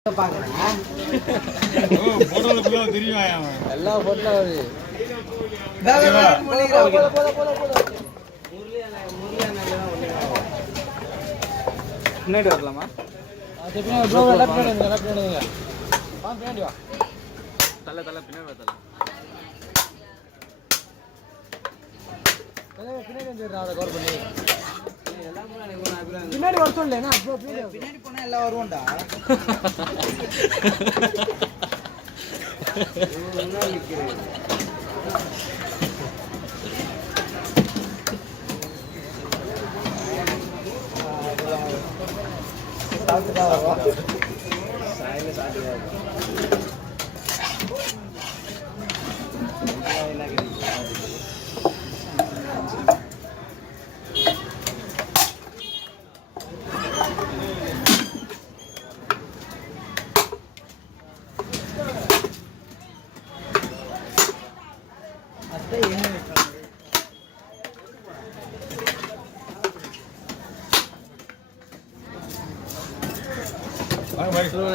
எல்லா போட்டோ பின்னாடி வரலாமா? பின்னாடி வா. தலை தலை பின்னாடி வா. தலை பின்னாடி வந்துடுறா. அதை கவர் பண்ணி பின்னாடி வர சொல்லு. பின்னாடி போனா எல்லாம் வருவோம்டா.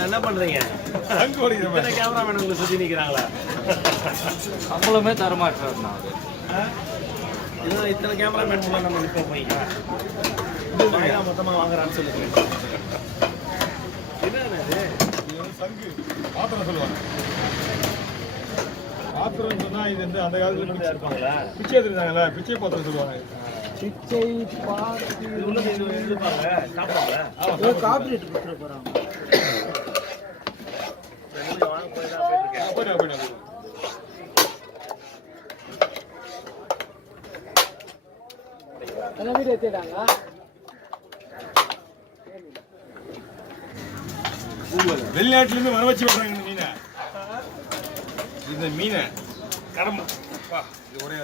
என்ன பண்றீங்க? கேமராமேன் உங்களை சுத்தி நிக்கிறாங்களா? சம்பளமே தரமாட்டேன். இத்தனை கேமராமேன் நம்ம நிற்க போய்ங்க மொத்தமா வாங்குறான்னு சொல்லுங்க. சங்கு பாத்திரம் சொல்லுவாங்க. பாத்திரம் சொன்னா இது வந்து அந்த காலத்துல இருப்பாங்களா? பிச்சை எடுத்துருந்தாங்களா? பிச்சை பாத்திரம் சொல்லுவாங்க. பிச்சை இருப்பாங்க. சாப்பிடுவாங்க. காப்பீட்டு கொடுத்துட போறாங்க. வீடு ஏற்றிட்டாங்க. வெளிநாட்டுல இருந்து வர வச்சு விடுறாங்க இந்த மீனை. இந்த மீனை கடம்பு இது ஒரே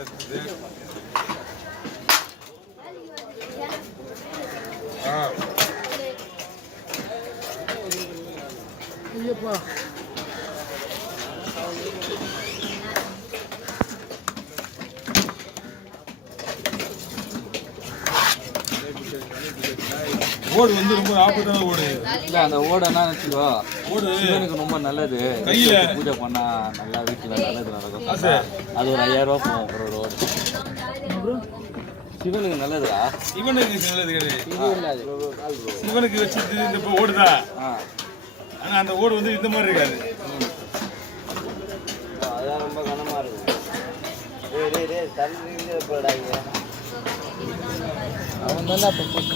ஐயப்பா ஓடு வந்து ரொம்ப ஆபத்தான ஓடு. இல்ல அந்த ஓடனா வச்சுக்கோ, ஓடு சிவனுக்கு ரொம்ப நல்லது. கையில பூஜை பண்ணா நல்லா வீட்டுல நல்லது நடக்கும். அது ஒரு 5000 ரூபா போகும் ஒரு ஓடு. சிவனுக்கு நல்லதுடா. சிவனுக்கு நல்லது கிடையாது. சிவனுக்கு வச்சது இந்த ஓடுதான். ஆனா அந்த ஓடு வந்து இந்த மாதிரி இருக்காது. அதான் ரொம்ப கனமா இருக்கும். அவன் தான் அப்ப போட்டு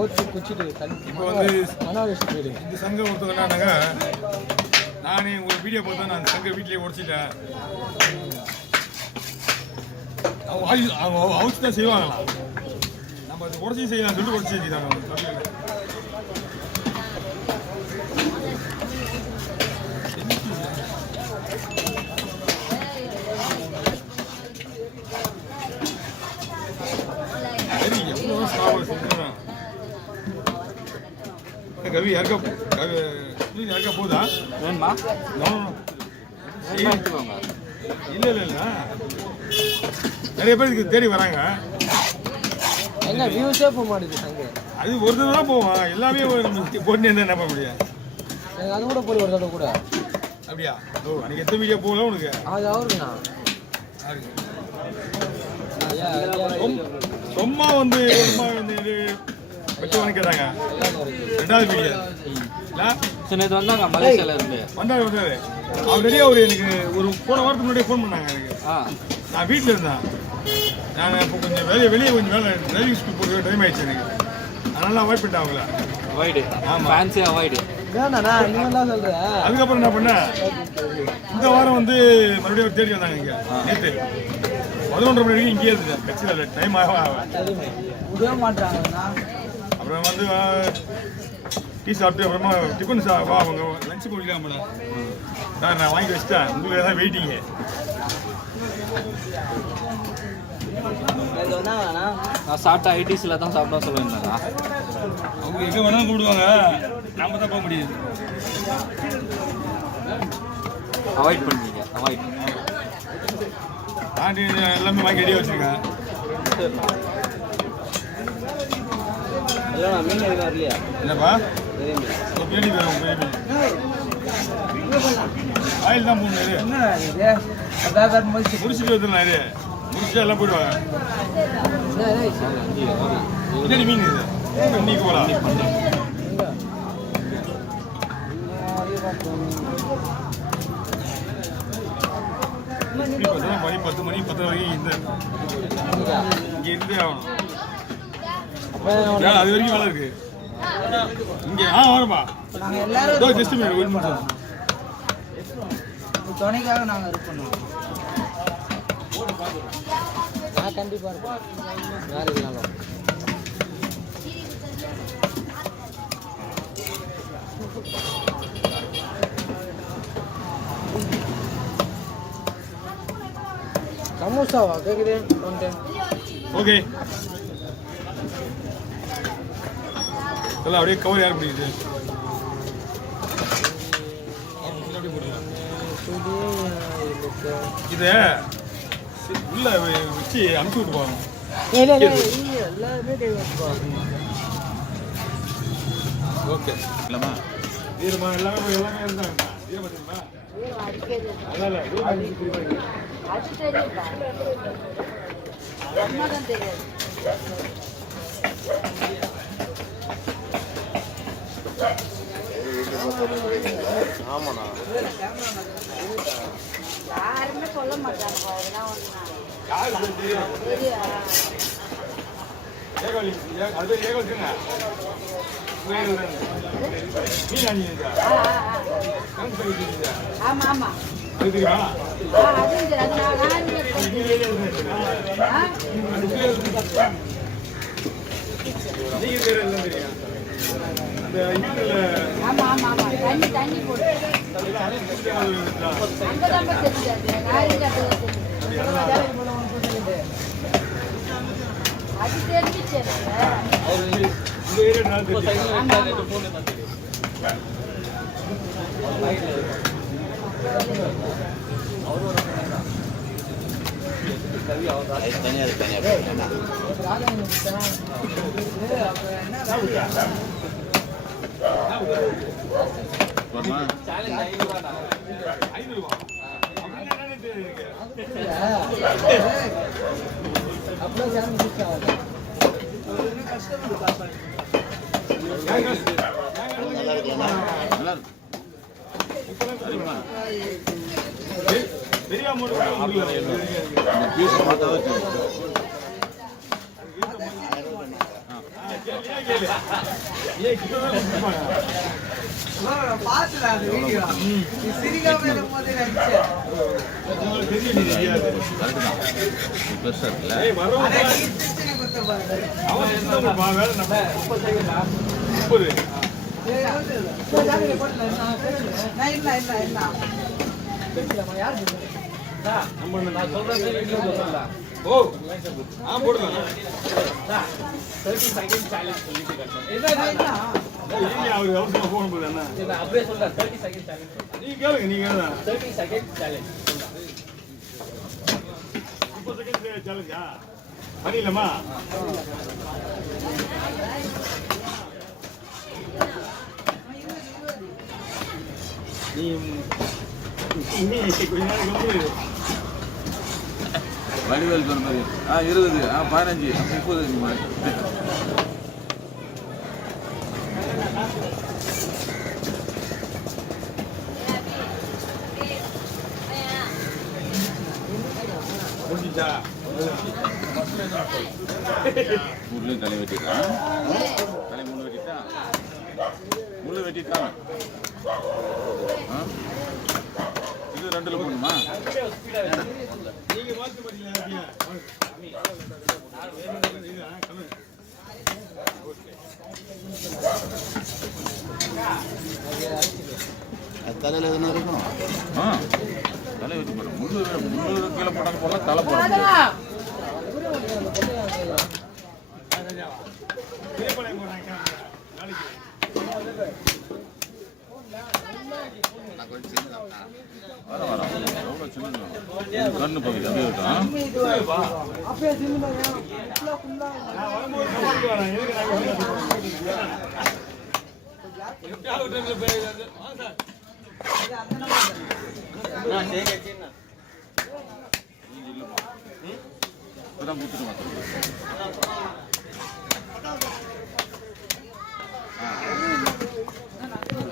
ஓட்டு குச்சிட்டு இப்போ வந்து இந்த சங்கம் ஒருத்தவங்க நானே ஒரு வீடியோ பார்த்தா நான் சங்க வீட்லயே உடச்சிட்டேன். அவங்க அவுச்சு தான் செய்வாங்களாம். நம்ம அது உடச்சி செய்யலாம் சொல்லிட்டு உடச்சி செஞ்சுட்டாங்க. கவி யாருக்கா போதா வேணுமா? இல்ல இல்ல இல்ல நிறைய பேருக்கு தேடி வராங்க. எங்க வியூஸே போக மாட்டேங்குது. அது ஒரு தடவை தான் போவோம். எல்லாமே போட்டு என்ன பண்ண முடியாது. அது கூட போய் ஒரு தடவை கூட அப்படியா? ஓ அன்னைக்கு எத்தனை வீடியோ போகல உனக்கு? அது அவருக்குண்ணா சும்மா வந்து பெற்றவனு கேட்டாங்க. ரெண்டாவது வீடியோ நேற்று வந்தாங்க மலேசியால இருந்து வந்தாரு. ஆல்ரெடி அவர் எனக்கு ஒரு போன வாரத்துக்கு முன்னாடியே ஃபோன் பண்ணாங்க எனக்கு. நான் வீட்டில் இருந்தேன். நான் இப்போ கொஞ்சம் வெளியே கொஞ்சம் வேலை டிரைவிங் ஸ்கூல் போகிற டைம் ஆயிடுச்சு எனக்கு. அதனால அவாய்ட் பண்ணிட்டேன் அவங்கள. அவாய்டு. ஆமாம் ஃபேன்சி அவாய்டு. அதுக்கப்புறம் என்ன பண்ணேன், இந்த வாரம் வந்து மறுபடியும் தேடி வந்தாங்க. இங்கே நேற்று 11:30 மணி வரைக்கும் இங்கேயே இருந்தேன். பிரச்சனை டைம் அப்புறம் வந்து டீ சாப்பிட்டு அப்புறமா டிஃபன் வா அவங்க லஞ்சு போடலாம் மேடம். நான் வாங்கி வச்சிட்டேன். உங்களுக்கு தான் வெயிட்டிங்கு. நான் சாப்பிட்டா ஐடிஸில் தான் சாப்பிட்டா சொல்லுவேன். அவங்க எங்கே வேணாலும் கூப்பிடுவாங்க, நாம தான் போக முடியாது. அவாய்ட் பண்ணுவீங்க. அவாய்ட் எல்லாமே வாங்கி ரெடியாக வச்சுருக்கேன். இல்லைண்ணா மீன் எதுவும் வரலையா? என்னப்பா பெரிய மீன் ஆயில் தான் போகணும் முடிச்சுட்டு வந்துடலாம் இது முடிச்சுட்டு எல்லாம் போயிடுவாங்க. என்னடி மீன் இது இன்னைக்கு போகலாம். மணி 10 மணி 10 வரைக்கும் இங்கே இருந்தே ஆகணும். அது வரைக்கும் வேலை இருக்கு இங்கே. வரும்பா ஜஸ்ட் ஒரு நிமிஷம் துணைக்காக நாங்கள் இருக்கணும். கண்டிப்பாக இருப்போம். வேறு இல்லைனாலும் சமோசாவா கேட்குறேன். ஓகே அப்படியே கவர் யார் பிடிக்குது? இதை உள்ள வச்சு அனுப்பிச்சு விட்டு போகணும். எல்லாருமே ஓகே இல்லைம்மா வீரமா எல்லாமே இருந்தாங்க. வீரமா ஆமாண்ணா யாருமே சொல்ல மாட்டாங்க. ஆமா ஆமா ஆமா ஆமா ஆமா தண்ணி தண்ணி போடு. அங்கதான் தெரியாது அது தெரிஞ்சிச்சு. பண்ணிடலாமா? வடிவேல் சொன்ன மாதிரி 20 15 30 முள்ளு தலை வெட்டிட்டான். தலை முள்ளு வெட்டிட்டான். முள்ளு வெட்டிட்டான். இது 2ல போடணுமா? தலையில் எதுனா இருக்கணும். தலை வெட்டி போடுறோம். முள்ளு கீழே போட்டாலும் போடலாம், தலை போடலாம். வர வர எவ்வளோ சின்னது கண்ணு பகுதி அப்படியே இருக்கா அப்படியே சின்ன ஃபுல்லா நான் வரும்போது கூட்டிட்டு வரேன். எதுக்கு நான் எப்படி ஆளு விட்டு போயிருக்காரு? வாங்க சார். இப்பதான் கொடுத்துட்டு